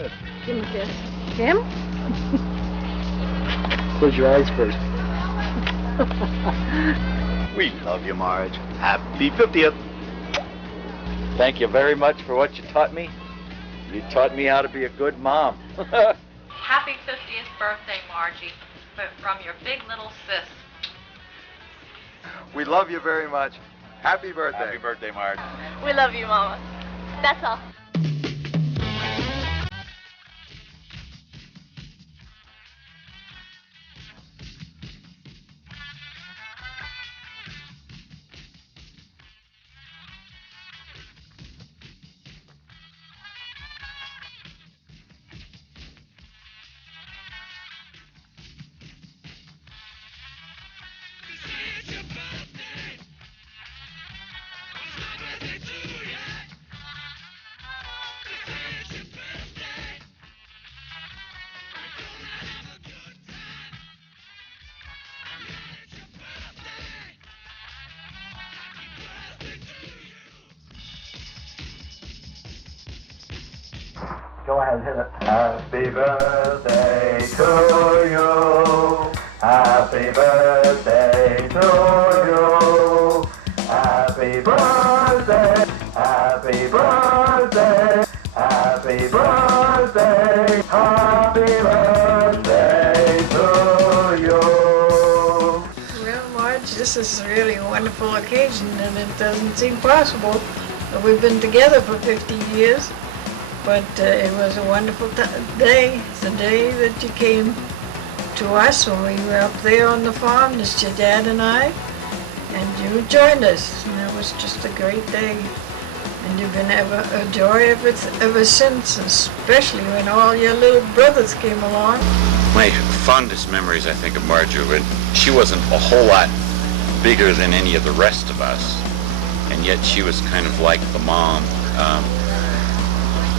Good. Give him a kiss. Jim? Close your eyes first. We love you, Marge. Happy 50th. Thank you very much for what you taught me. You taught me how to be a good mom. Happy 50th birthday, Margie, from your big little sis. We love you very much. Happy birthday. Happy birthday, Marge. We love you, Mama. That's all. Go ahead, hit it. Happy birthday to you. Happy birthday to you. Happy birthday. Happy birthday. Happy birthday. Happy birthday to you. Well, Marge, this is really a wonderful occasion, and it doesn't seem possible. We've been together for 50 years, but it was a wonderful day. It's the day that you came to us when we were up there on the farm, just your dad and I, and you joined us, and it was just a great day. And you've been a joy ever since, especially when all your little brothers came along. My fondest memories, I think, of Marge are when she wasn't a whole lot bigger than any of the rest of us, and yet she was kind of like the mom.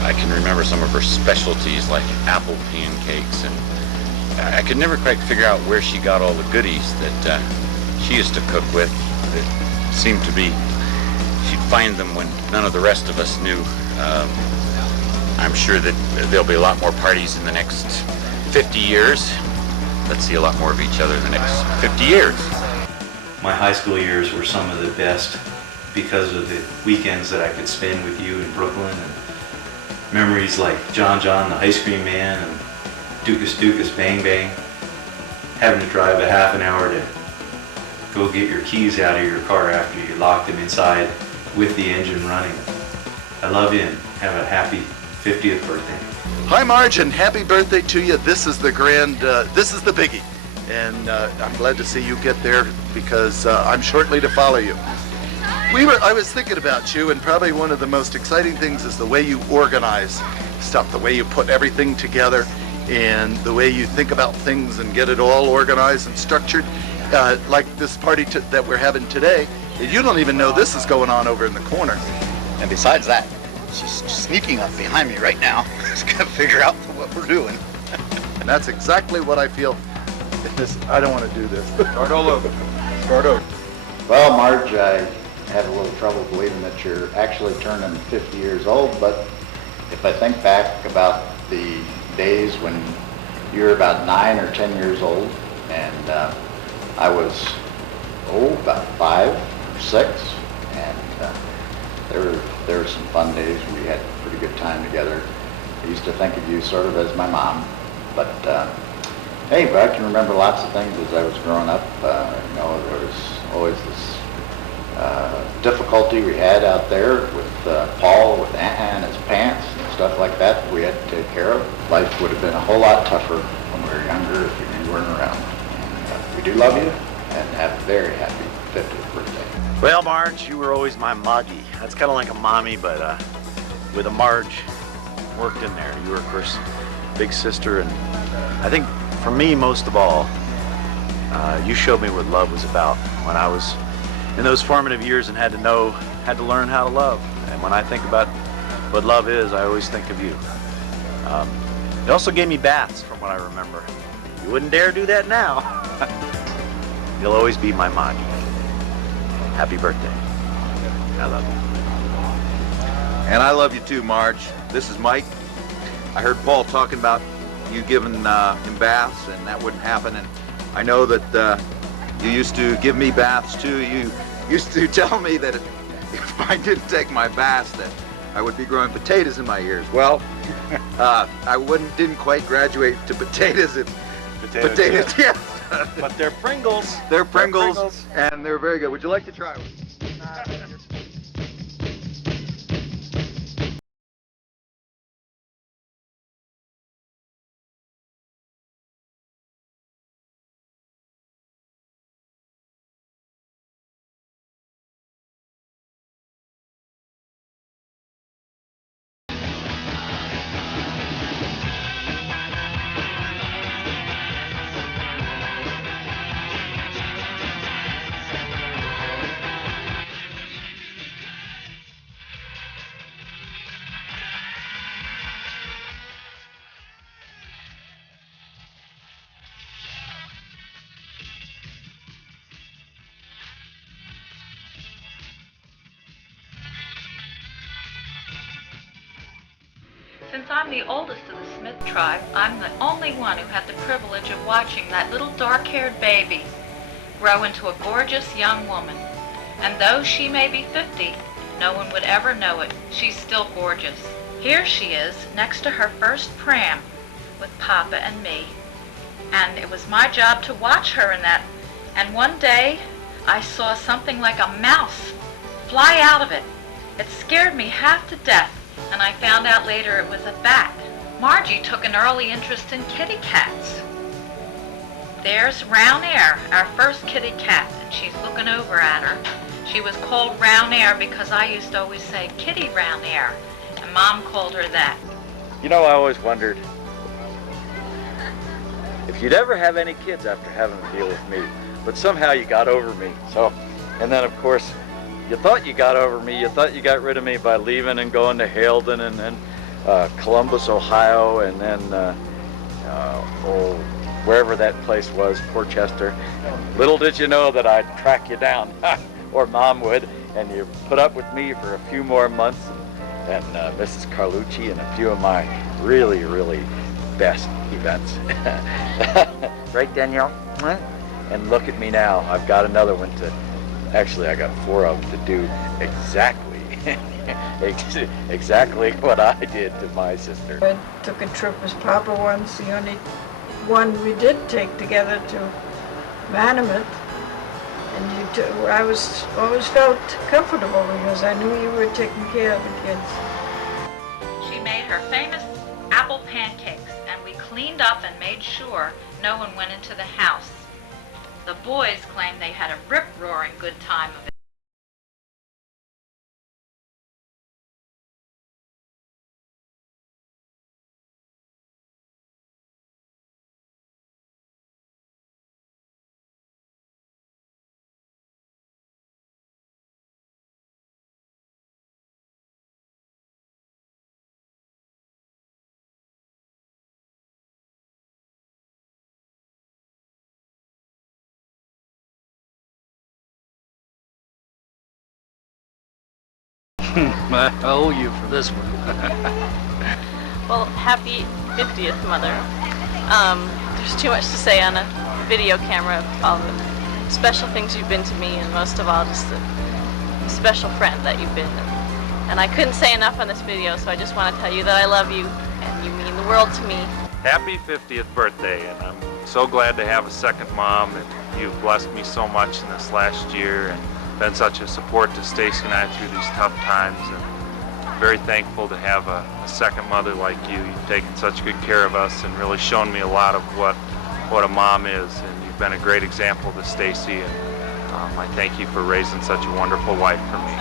I can remember some of her specialties, like apple pancakes, and I could never quite figure out where she got all the goodies that she used to cook with. It seemed to be, she'd find them when none of the rest of us knew. I'm sure that there'll be a lot more parties in the next 50 years. Let's see a lot more of each other in the next 50 years. My high school years were some of the best because of the weekends that I could spend with you in Brooklyn, and memories like John the Ice Cream Man and Dukas Bang Bang, having to drive a half an hour to go get your keys out of your car after you locked them inside with the engine running. I love you and have a happy 50th birthday. Hi, Marge, and happy birthday to you. This is the this is the biggie. And I'm glad to see you get there because I'm shortly to follow you. I was thinking about you, and probably one of the most exciting things is the way you organize stuff, the way you put everything together, and the way you think about things and get it all organized and structured. Like this party that we're having today, you don't even know this is going on over in the corner. And besides that, she's sneaking up behind me right now. She's got to figure out what we're doing. And that's exactly what I feel. I don't want to do this. Start all over. Start over. Well, Marge, I had a little trouble believing that you're actually turning 50 years old, but if I think back about the days when you were about 9 or 10 years old, and I was, about 5 or 6, and there were some fun days. We had a pretty good time together. I used to think of you sort of as my mom, but hey, but I can remember lots of things as I was growing up. There was always this difficulty we had out there with Paul, with and his pants and stuff like that we had to take care of. Life would have been a whole lot tougher when we were younger if you weren't around. And, we do love you, and have a very happy 50th birthday. Well, Marge, you were always my Moggy. That's kind of like a mommy, but with a Marge worked in there. You were, of course, big sister, and I think for me, most of all, you showed me what love was about when I was in those formative years and had to learn how to love. And when I think about what love is, I always think of you. You also gave me baths, from what I remember. You wouldn't dare do that now. You'll always be my Moggy. Happy birthday. I love you. And I love you too, Marge. This is Mike. I heard Paul talking about you giving him baths, and that wouldn't happen. And I know that you used to give me baths too. You used to tell me that if I didn't take my baths, that I would be growing potatoes in my ears. Well, I didn't quite graduate to potatoes. Potatoes, yes. But they're Pringles. They're Pringles, and they're very good. Would you like to try one? Since I'm the oldest of the Smith tribe, I'm the only one who had the privilege of watching that little dark-haired baby grow into a gorgeous young woman. And though she may be 50, no one would ever know it. She's still gorgeous. Here she is, next to her first pram, with Papa and me. And it was my job to watch her in that. And one day, I saw something like a mouse fly out of it. It scared me half to death. And I found out later it was a bat. Margie took an early interest in kitty cats. There's Round Air, our first kitty cat, and she's looking over at her. She was called Round Air because I used to always say Kitty Round Air, and Mom called her that. You know, I always wondered if you'd ever have any kids after having to deal with me, but somehow you got over me. So, and then of course, you thought you got over me, you thought you got rid of me by leaving and going to Haledon and then Columbus, Ohio, and then wherever that place was, Portchester. Little did you know that I'd track you down, or Mom would, and you put up with me for a few more months, and Mrs. Carlucci and a few of my really, really best events. Right, Danielle? And look at me now, I've got another one to. Actually, I got 4 of them to do exactly what I did to my sister. I took a trip with Papa once, the only one we did take together to Manamet. And I always felt comfortable because I knew you were taking care of the kids. She made her famous apple pancakes, and we cleaned up and made sure no one went into the house. The boys claimed they had a rip-roaring good time of it. I owe you for this one. Well, happy 50th, Mother. There's too much to say on a video camera of all the special things you've been to me, and most of all, just the special friend that you've been. And I couldn't say enough on this video, so I just want to tell you that I love you, and you mean the world to me. Happy 50th birthday, and I'm so glad to have a second mom, and you've blessed me so much in this last year, and been such a support to Stacy and I through these tough times, and very thankful to have a second mother like you. You've taken such good care of us and really shown me a lot of what a mom is, and you've been a great example to Stacy, and I thank you for raising such a wonderful wife for me.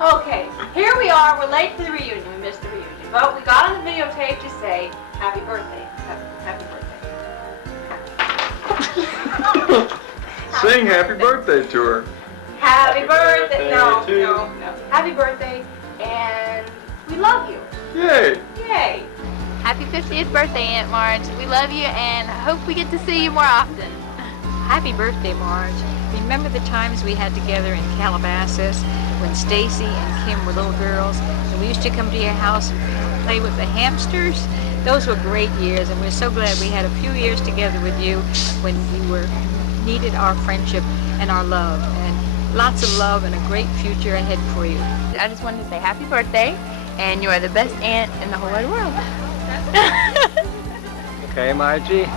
Okay, here we are. We're late for the reunion. We missed the reunion, but we got on the videotape to say happy birthday. Happy birthday. Sing happy birthday to her. Happy birthday. No. Happy birthday, and we love you. Yay. Yay. Happy 50th birthday, Aunt Marge. We love you and hope we get to see you more often. Happy birthday, Marge. Remember the times we had together in Calabasas when Stacy and Kim were little girls and we used to come to your house and play with the hamsters? Those were great years, and we're so glad we had a few years together with you when you needed our friendship and our love. And lots of love and a great future ahead for you. I just wanted to say happy birthday, and you are the best aunt in the whole wide world. Okay, Margie,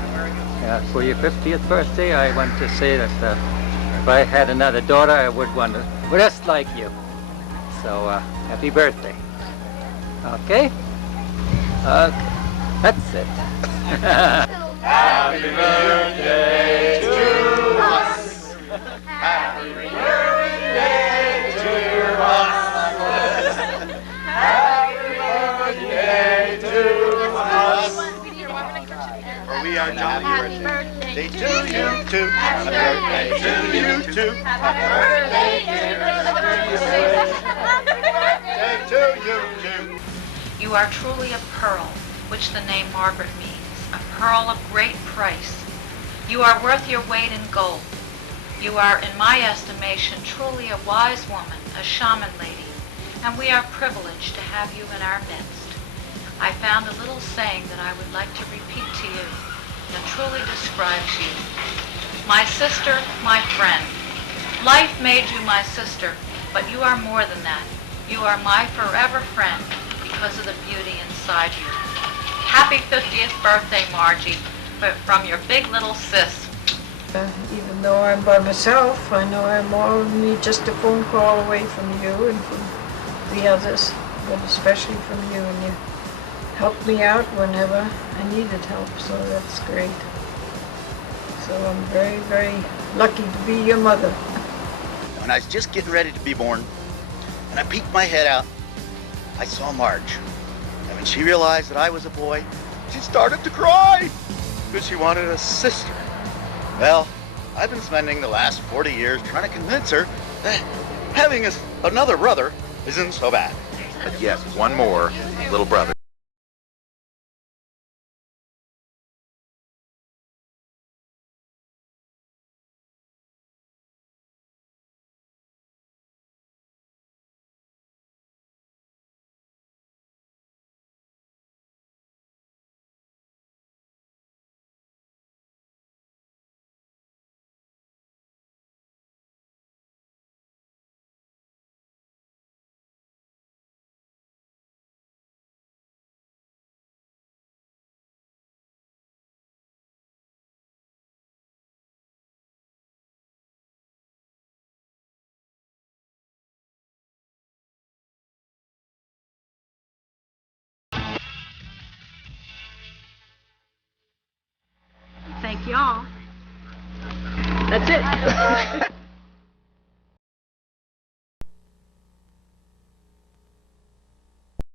for your 50th birthday, I want to say that if I had another daughter, I would want to just like you. So, happy birthday. Okay? That's it. Happy birthday to us. Happy birthday to us. Happy birthday to us. For we are Johnny. Happy birthday to you too. Happy birthday to you too. Happy birthday to you too. You are truly a pearl, which the name Margaret means, a pearl of great price. You are worth your weight in gold. You are, in my estimation, truly a wise woman, a shaman lady, and we are privileged to have you in our midst. I found a little saying that I would like to repeat to you that truly describes you. My sister, my friend. Life made you my sister, but you are more than that. You are my forever friend because of the beauty inside you. Happy 50th birthday, Margie, from your big little sis. Even though I'm by myself, I know I'm only just a phone call away from you and from the others, but especially from you, and you helped me out whenever I needed help, so that's great. So I'm very, very lucky to be your mother. When I was just getting ready to be born, and I peeked my head out, I saw Marge. And when she realized that I was a boy, she started to cry because she wanted a sister. Well, I've been spending the last 40 years trying to convince her that having another brother isn't so bad. But yes, one more little brother. Thank y'all. That's it.